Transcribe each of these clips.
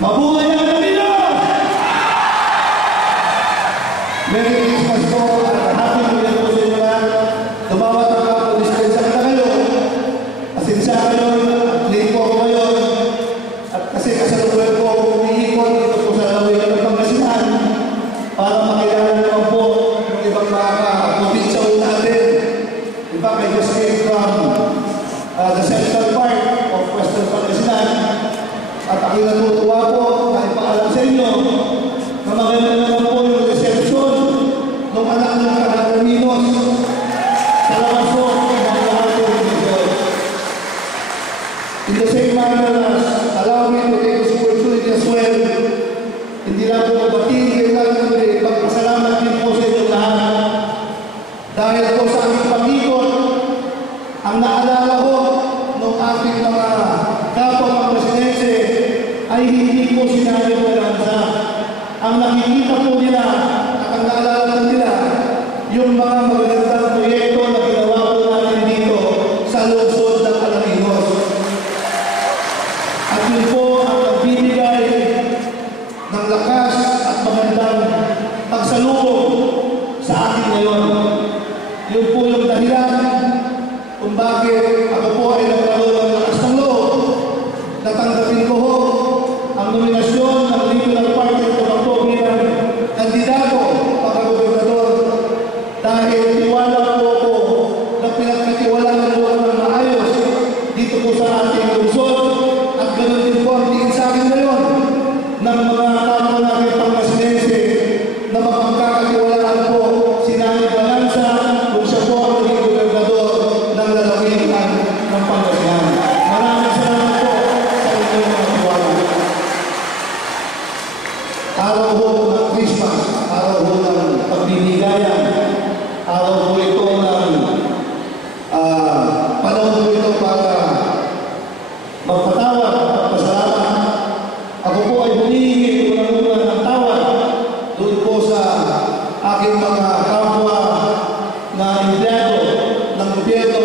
Mabuhay ang Pilipinas! Merry Christmas po at happy New Year po sa inyo lahat. Tumawat ang mga dispensa na kayo. Pasensya kayo at late po ako ngayon. At kasi kasalukuyan po ako umiikot dito po sa Lawig ng Pangasinan para makilala naman po ng ibang mga probinsya po natin. Diba, I just came from the central part of Western Pangasinan. At ako'y natutuwa po na ipaalam sa inyo na maganda naman po yung reception ng anak ng Karaminos sa labas po ng mga ating Diyos. In the same manner as allow me to take this opportunity as well, hindi lang po mabatiin kayo lang ng pagpasalamat din po sa inyo lahat. Dahil po sa aming pag-ikot, ang naalala ko ng ating mga kapwa Presidente ay hindi po sinabi ng Lanza. Ang nakikita po nila at ang naalala nila yung mga magagandang proyekto na ginawa po natin dito sa lungsod ng Alaminos. At yun po ang nagbibigay ng lakas at magandang pagsalubong sa atin ngayon. Yun po yung dahilan kung bakit ako po ay nagkaroon ng lakas ng loob. Natanggapin ko ho ang nominasyon ng Liberal Party ng Tumakbo bilang kandidato para gobernador dahil tiwala po ako na pinagkatiwalaan po ng maayos dito po sa ating lungsod at ganoon din po ang tingin sa akin ngayon ng mga kapwa natin Pangasinense na mapagkakatiwalaan po si Nanay Balanza kung siya po ang naging gobernador ng lalawigan ng Pangasinan. Maraming salamat po sa inyong mga tiwala. Araw po ng Christmas, araw po ng pagbibigayan, araw po ito ng panahon po ito para magpatawad at magpasalamat. Ako po ay humihingi unang-una ng tawad doon po sa aking mga kapwa na empleyado ng gobyerno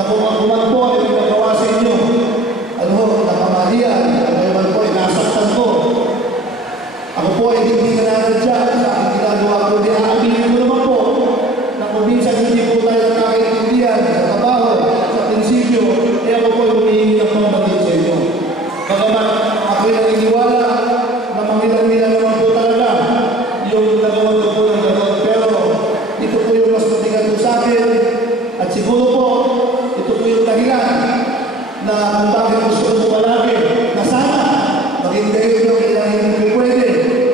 na kung man po ay pinagawa sa inyo, na pamahiyaan, man po ay nasaktan ko. Ako po ay hindi nananadya sa aking ginagawa ko. Aminin ko naman po na kung minsan hindi po tayo nakakaintindihan sa trabaho, sa prinsipyo, ay ako po ay humihingi ng pamalit sa inyo. Bagamat ako'y naniniwala na mangilang-ilang naman po talaga yung nagawa ko po ng gano'n. Pero ito po yung mas matigat po sa akin at siguro po ito po yung dahilan na kung bakit gusto ko palagi na sana maging kayo yung kailangan hindi pwede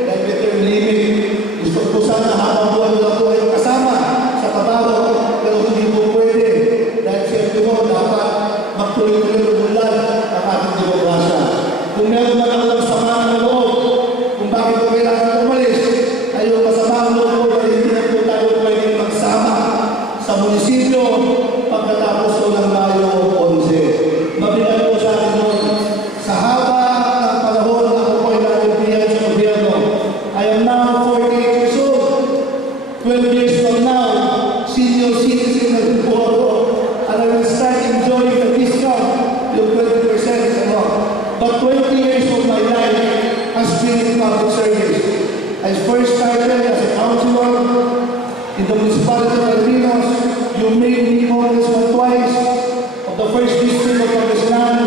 dahil better living. Gusto ko sana habang buwan na po ay kasama sa trabaho pero hindi po pwede dahil siyempre mo dapat magtuloy-tuloy umulan ang ating demokrasya. Kung meron man ako ng samahan ng loob kung bakit po kailangan umalis ay yung masamahan ng loob dahil hindi na po tayo pwede magsama sa munisipyo pagkatapos ko ng Mayo 11. Mabigat po sa akin nun. Sa haba ng panahon na ako po ay nag-umpiyay sa gobyerno, I am now 48 years old. 12 years from now, senior citizen na po ako. And I will start enjoying the discount, yung 20%. But 20 years of my life has been in public service. I first started as a councilor in the municipality of Alaminos. You made me congressman twice of the first district of Pangasinan.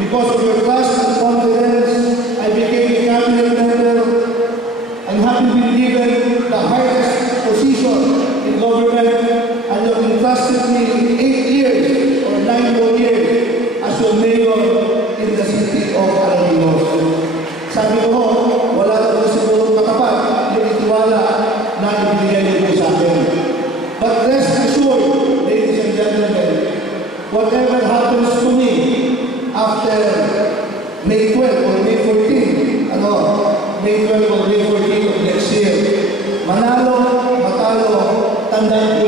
Because of your trust and confidence, I became a cabinet member. I'm happy to be given the highest position in government and you have entrusted me 8 years or 9 more years as your mayor in the city of Alaminos. Sabi ko, wala na po siguro katapat yung itiwala na ibigay niyo po sa akin. But rest assured, ladies and gentlemen, whatever happens to me after May 12 or May 14, May 12 or May 14 of next year, manalo, matalo, tandaan